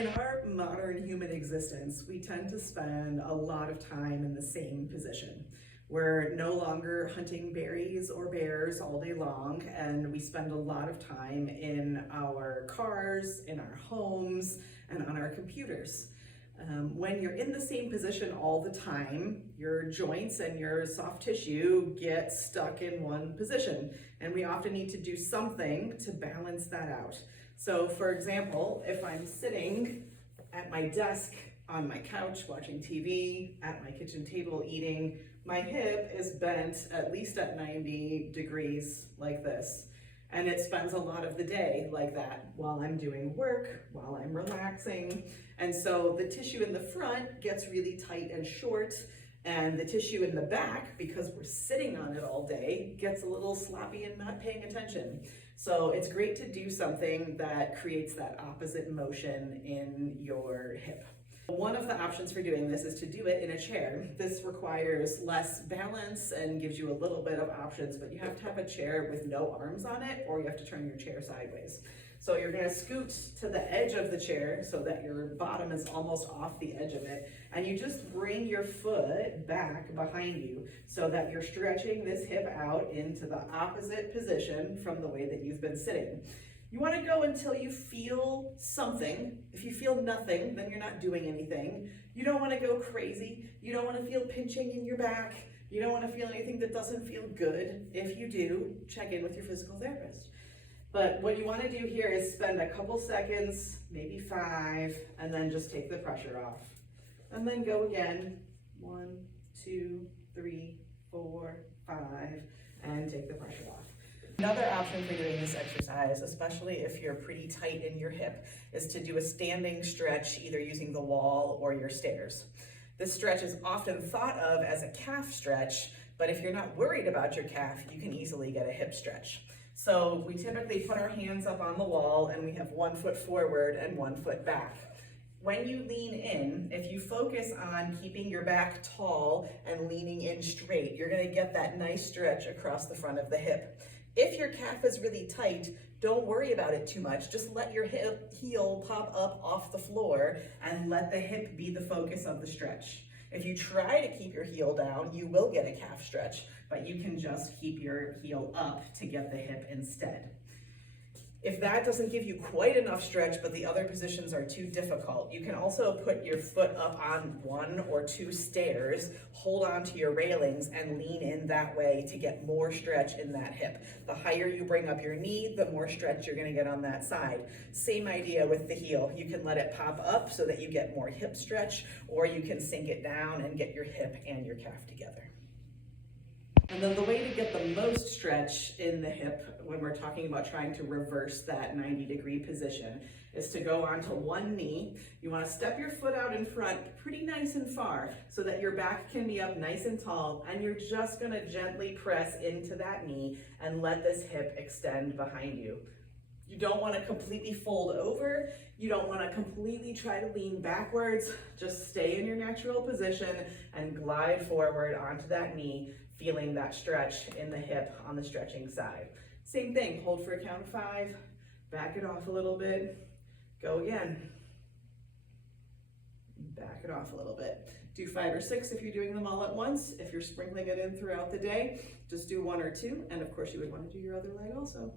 In our modern human existence, we tend to spend a lot of time in the same position. We're no longer hunting berries or bears all day long, and we spend a lot of time in our cars, in our homes, and on our computers. When you're in the same position all the time, your joints and your soft tissue get stuck in one position, and we often need to do something to balance that out. So for example, if I'm sitting at my desk, on my couch, watching TV, at my kitchen table eating, my hip is bent at least at 90 degrees like this. And it spends a lot of the day like that while I'm doing work, while I'm relaxing. And so the tissue in the front gets really tight and short, and the tissue in the back, because we're sitting on it all day, gets a little sloppy and not paying attention. So it's great to do something that creates that opposite motion in your hip. One of the options for doing this is to do it in a chair. This requires less balance and gives you a little bit of options, but you have to have a chair with no arms on it, or you have to turn your chair sideways. So you're gonna scoot to the edge of the chair so that your bottom is almost off the edge of it, and you just bring your foot back behind you so that you're stretching this hip out into the opposite position from the way that you've been sitting. You want to go until you feel something. If you feel nothing, then you're not doing anything. You don't want to go crazy. You don't want to feel pinching in your back. You don't want to feel anything that doesn't feel good. If you do, check in with your physical therapist. But what you want to do here is spend a couple seconds, maybe 5, and then just take the pressure off. And then go again, 1, 2, 3, 4, 5, and take the pressure off. Another option for doing this exercise, especially if you're pretty tight in your hip, is to do a standing stretch, either using the wall or your stairs. This stretch is often thought of as a calf stretch, but if you're not worried about your calf, you can easily get a hip stretch. So we typically put our hands up on the wall and we have 1 foot forward and 1 foot back. When you lean in, if you focus on keeping your back tall and leaning in straight, you're gonna get that nice stretch across the front of the hip. If your calf is really tight, don't worry about it too much. Just let your heel pop up off the floor and let the hip be the focus of the stretch. If you try to keep your heel down, you will get a calf stretch, but you can just keep your heel up to get the hip instead. If that doesn't give you quite enough stretch, but the other positions are too difficult, you can also put your foot up on 1 or 2 stairs, hold on to your railings, and lean in that way to get more stretch in that hip. The higher you bring up your knee, the more stretch you're gonna get on that side. Same idea with the heel. You can let it pop up so that you get more hip stretch, or you can sink it down and get your hip and your calf together. And then the way to get the most stretch in the hip when we're talking about trying to reverse that 90-degree position is to go onto one knee. You want to step your foot out in front pretty nice and far so that your back can be up nice and tall, and you're just going to gently press into that knee and let this hip extend behind you. You don't want to completely fold over. You don't want to completely try to lean backwards. Just stay in your natural position and glide forward onto that knee, feeling that stretch in the hip on the stretching side. Same thing, hold for a count of 5, back it off a little bit, go again. Back it off a little bit. Do 5 or 6 if you're doing them all at once. If you're sprinkling it in throughout the day, just do 1 or 2, and of course you would want to do your other leg also.